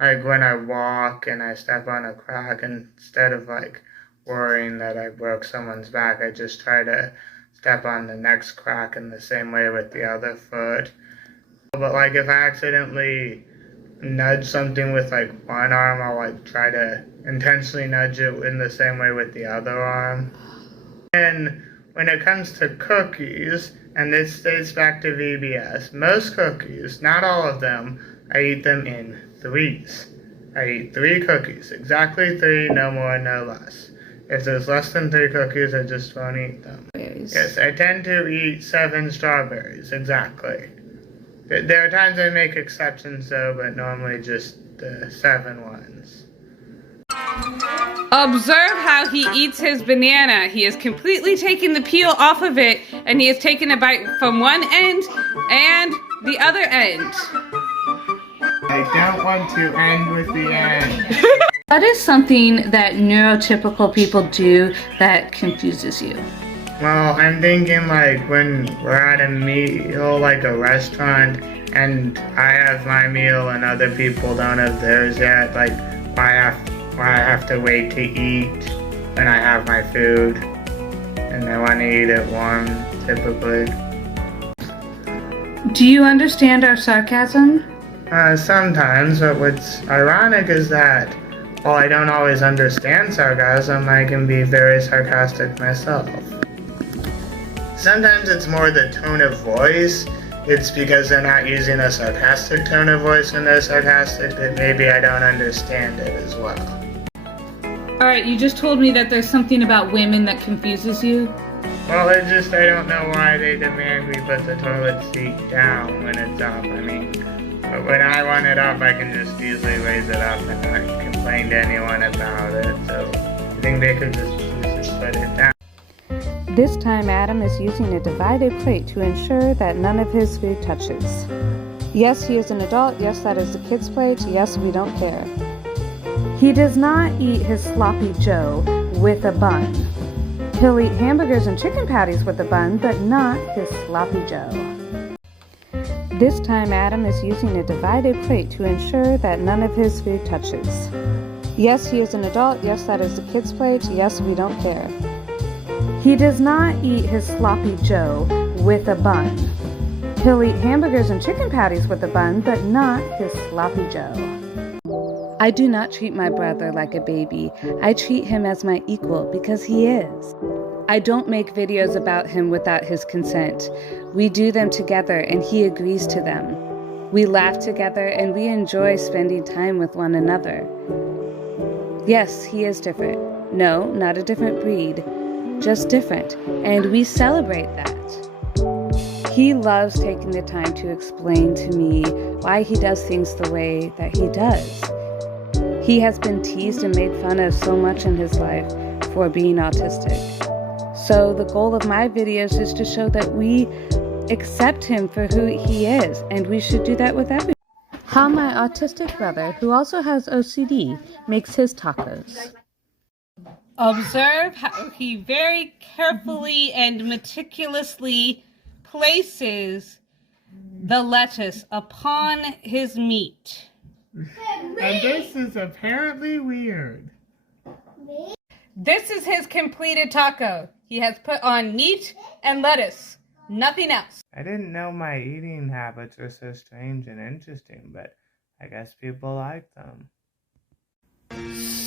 Like when I walk and I step on a crack, instead of like worrying that I broke someone's back, I just try to step on the next crack in the same way with the other foot. But like if I accidentally nudge something with like one arm, I'll like try to intentionally nudge it in the same way with the other arm. And when it comes to cookies, and this dates back to VBS, most cookies, not all of them, I eat them in threes. I eat 3 cookies, exactly 3, no more, no less. If there's less than 3 cookies, I just won't eat them. Yes, I tend to eat 7 strawberries, exactly. There are times I make exceptions though, but normally just the 7 ones. Observe how he eats his banana. He has completely taken the peel off of it, and he has taken a bite from one end and the other end. I don't want to end with the end. What is something that neurotypical people do that confuses you? Well, I'm thinking like when we're at a meal, like a restaurant, and I have my meal and other people don't have theirs yet, like why I have to wait to eat when I have my food, and I want to eat it warm, typically. Do you understand our sarcasm? Sometimes, but what's ironic is that while I don't always understand sarcasm, I can be very sarcastic myself. Sometimes it's more the tone of voice. It's because they're not using a sarcastic tone of voice when they're sarcastic that maybe I don't understand it as well. Alright, you just told me that there's something about women that confuses you. Well, it's just I don't know why they demand we put the toilet seat down when it's up. I mean, but when I want it up, I can just easily raise it up and not complain to anyone about it. So I think they could just choose to put it down. This time Adam is using a divided plate to ensure that none of his food touches. Yes, he is an adult. Yes, that is the kid's plate. Yes, we don't care. He does not eat his sloppy joe with a bun. He'll eat hamburgers and chicken patties with a bun, but not his sloppy joe. This time Adam is using a divided plate to ensure that none of his food touches. Yes, he is an adult. Yes, that is the kid's plate. Yes, we don't care. He does not eat his sloppy joe with a bun. He'll eat hamburgers and chicken patties with a bun, but not his sloppy joe. I do not treat my brother like a baby. I treat him as my equal because he is. I don't make videos about him without his consent. We do them together and he agrees to them. We laugh together and we enjoy spending time with one another. Yes, he is different. No, not a different breed. Just different, and we celebrate that. He loves taking the time to explain to me why he does things the way that he does. He has been teased and made fun of so much in his life for being autistic. So the goal of my videos is to show that we accept him for who he is, and we should do that with everyone. How my autistic brother, who also has OCD, makes his tacos. Observe how he very carefully and meticulously places the lettuce upon his meat. And this is apparently weird. This is his completed taco. He has put on meat and lettuce, nothing else. I didn't know my eating habits were so strange and interesting, but I guess people like them.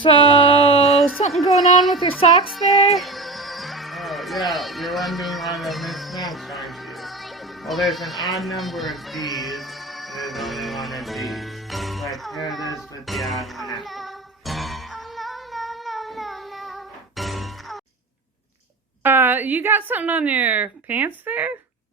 So, something going on with your socks there? Oh, yeah, you're wondering why they're mismatched, aren't you? Well, there's an odd number of D's, and there's only one of D's. So I pair this with the odd one out. You got something on your pants there?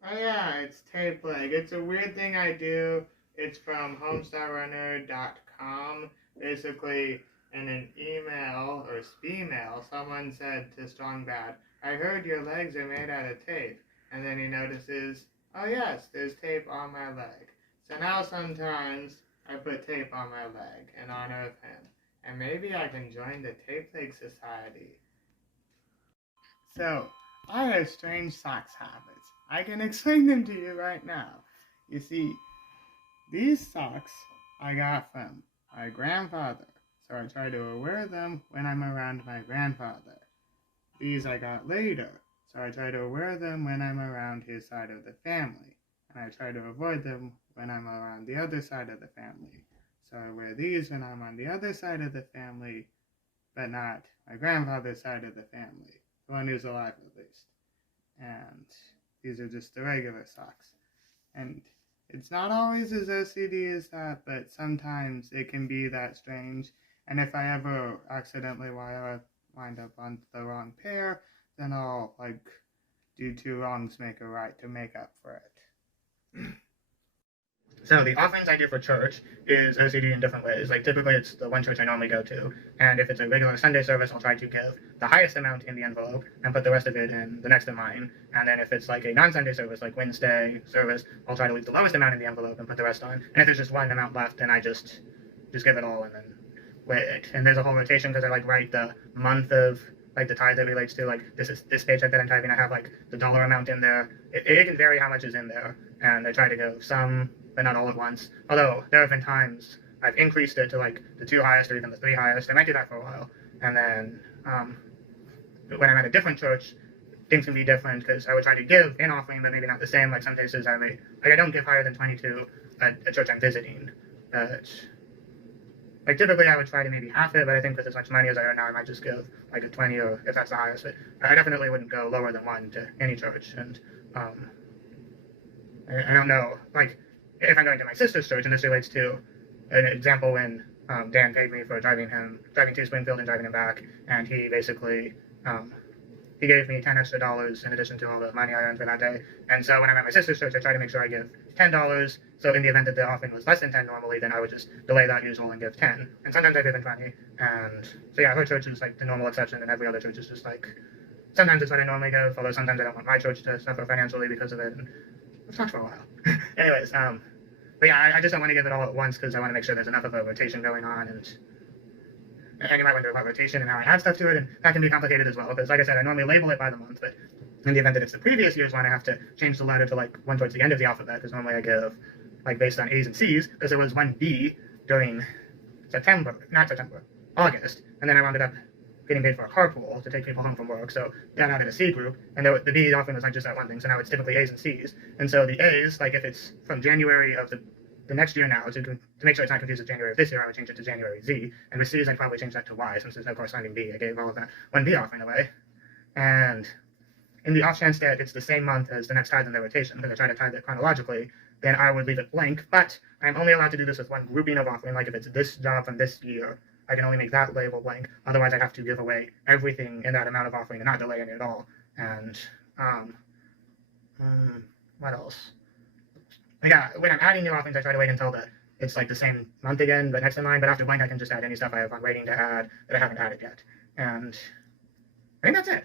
Oh yeah, it's tape leg. It's a weird thing I do. It's from homestylerunner.com. Basically, in an email or email, someone said to Strong Bad, I heard your legs are made out of tape. And then he notices, oh yes, there's tape on my leg. So now sometimes I put tape on my leg in honor of him. And maybe I can join the Tape Leg Society. So, I have strange socks habits. I can explain them to you right now. You see, these socks I got from my grandfather, so I try to wear them when I'm around my grandfather. These I got later, so I try to wear them when I'm around his side of the family, and I try to avoid them when I'm around the other side of the family. So I wear these when I'm on the other side of the family, but not my grandfather's side of the family, the one who's alive at least. And these are just the regular socks. And it's not always as OCD as that, but sometimes it can be that strange. And if I ever accidentally wind up on the wrong pair, then I'll, do two wrongs make a right to make up for it. So the offerings I do for church is OCD in different ways. Typically it's the one church I normally go to, and if it's a regular Sunday service, I'll try to give the highest amount in the envelope and put the rest of it in the next in line. And then if it's a non-Sunday service, like Wednesday service, I'll try to leave the lowest amount in the envelope and put the rest on. And if there's just one amount left, then I just give it all and then wait. And there's a whole rotation because I write the month of the tithe that relates to this paycheck that I'm tithing. I have the dollar amount in there. It can vary how much is in there, and I try to go some, but not all at once. Although there have been times I've increased it to the two highest or even the three highest. I might do that for a while, and then when I'm at a different church, things can be different because I would try to give an offering, but maybe not the same. Some cases I may I don't give higher than 22 at a church I'm visiting, but typically I would try to maybe half it, but I think with as much money as I earn now, I might just give a 20, or if that's the highest. But I definitely wouldn't go lower than 1 to any church. And I don't know, if I'm going to my sister's church, and this relates to an example when Dan paid me for driving to Springfield and driving him back, and he basically he gave me $10 extra in addition to all the money I earned for that day. And so when I'm at my sister's church, I try to make sure I give $10. So in the event that the offering was less than 10 normally, then I would just delay that usual and give 10. And sometimes I give 20. And so yeah, her church is the normal exception, and every other church is just sometimes it's what I normally give, although sometimes I don't want my church to suffer financially because of it. And I've talked for a while. Anyways, but yeah, I just don't want to give it all at once because I want to make sure there's enough of a rotation going on. And you might wonder about rotation and how I add stuff to it, and that can be complicated as well, because like I said, I normally label it by the month, but in the event that it's the previous year's one, I have to change the letter to one towards the end of the alphabet, because normally I give based on A's and C's, because there was one B during August, and then I wound up getting paid for a carpool to take people home from work, so that added a C group, and the B often was just that one thing, so now it's typically A's and C's, and so the A's, if it's from January of the next year now, to make sure it's not confused with January of this year, I would change it to January Z, and with C's I'd probably change that to Y, since there's no corresponding B. I gave all of that one B offering away, and in the off chance that it's the same month as the next tithe in the rotation, because I try to tithe it chronologically, then I would leave it blank, but I'm only allowed to do this with one grouping of offering, if it's this job from this year, I can only make that label blank, otherwise I'd have to give away everything in that amount of offering and not delay any at all, and, what else? Yeah, when I'm adding new offerings, I try to wait until it's the same month again, but next in line, but after blank, I can just add any stuff I have on waiting to add that I haven't added yet, and I think that's it.